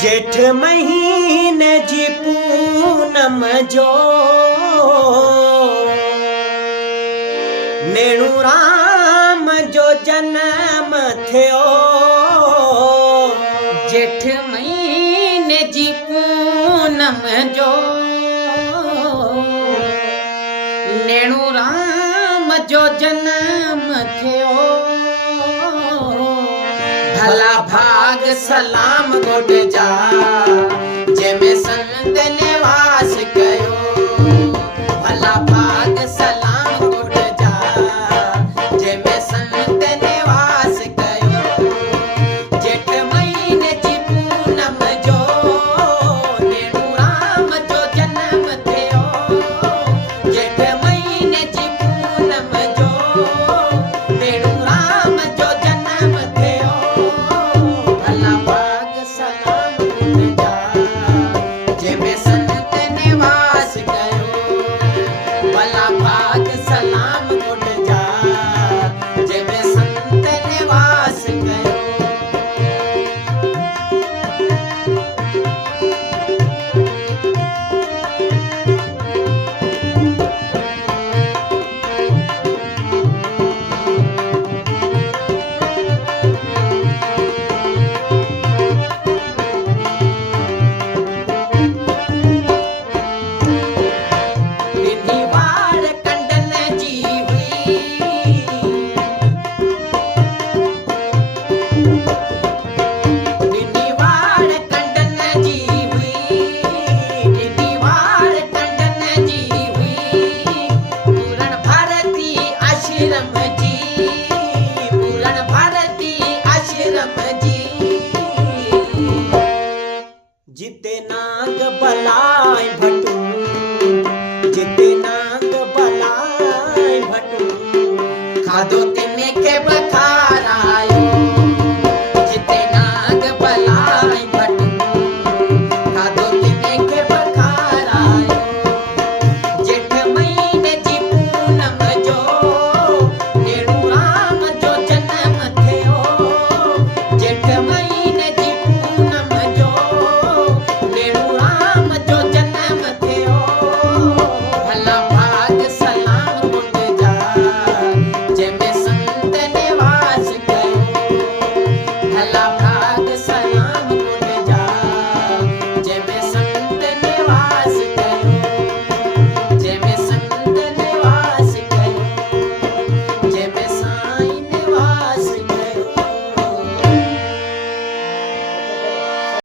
जेठ महीने जी पूनम जो नेणु राम जो जन्म थियो। जेठ महीने जी पूनम जो नेणु राम जो जन्म थियो। भला भाग सलाम गोट जा जंहिंमें संत ने वास कयो। भला भाग सलाम गोट जा जंहिंमें संत ने वास कयो। जेठ महीने जी पूनम जो नेणु राम जो जन्म थियो। जेठ महीने जी पूनम जो नेणु राम जो जन्म थियो। भला भाग सलाम गोट जा जंहिंमें संत ने वास कयो। भला भाग सलाम गोट जा जंहिंमें संत ने वास कयो। बिनी वार कंडन जी हुई। बिनी वार कंडन जी हुई। बिनी वार कंडन जी हुई। पूरण भारती आश्रम जी। पूरण भारती आश्रम जी। जिते नाग बलाय भट